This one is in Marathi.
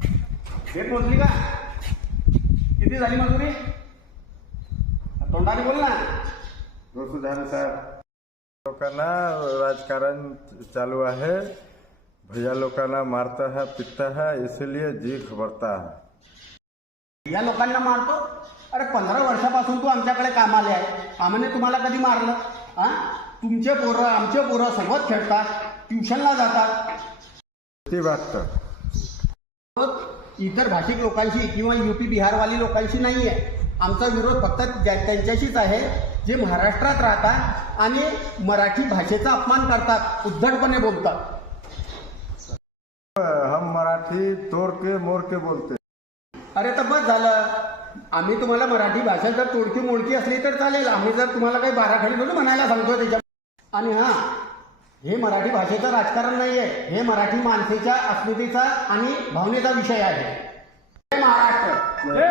हे पोचली का? किती झाली मजुरी? तोंडाने बोल ना. झालं साहेब. लोकांना राजकारण चालू है, भैया लोकांना मारता है, पिटता है, इसलिए जी घबरता है. या लोकांना मारतो? अरे 15 वर्षापासून तू आमच्याकडे कामाला आहे. आम्हाने तुम्हाला कधी मारलं? हा, तुमचे पोरं आमचे पोरं सोबत खेळतात, ट्युशनला जातात. ती वाटतं इतर भाषिक लोकांशी किंवा यूपी बिहारवाली लोकांशी नाही आहे. आमचा विरोध फक्त त्यांच्याशीच आहे जे महाराष्ट्रात राहतात आणि मराठी भाषेचा अपमान करतात, उद्धटपणे बोलतात. हम मराठी तोड़ के मोड़ के बोलते. अरे तर बस झालं. आम्ही तुम्हाला मराठी भाषा जर तोडकी मोडकी असली तर चालेल. आम्ही जर तुम्हाला काही बाराखडी थोडी म्हणायला सांगतो त्याच्या. आणि हां, हे मराठी भाषेचं राजकारण नाही आहे. हे मराठी माणसाच्या अस्मितेचा आणि भावनेचा विषय आहे. जय महाराष्ट्र.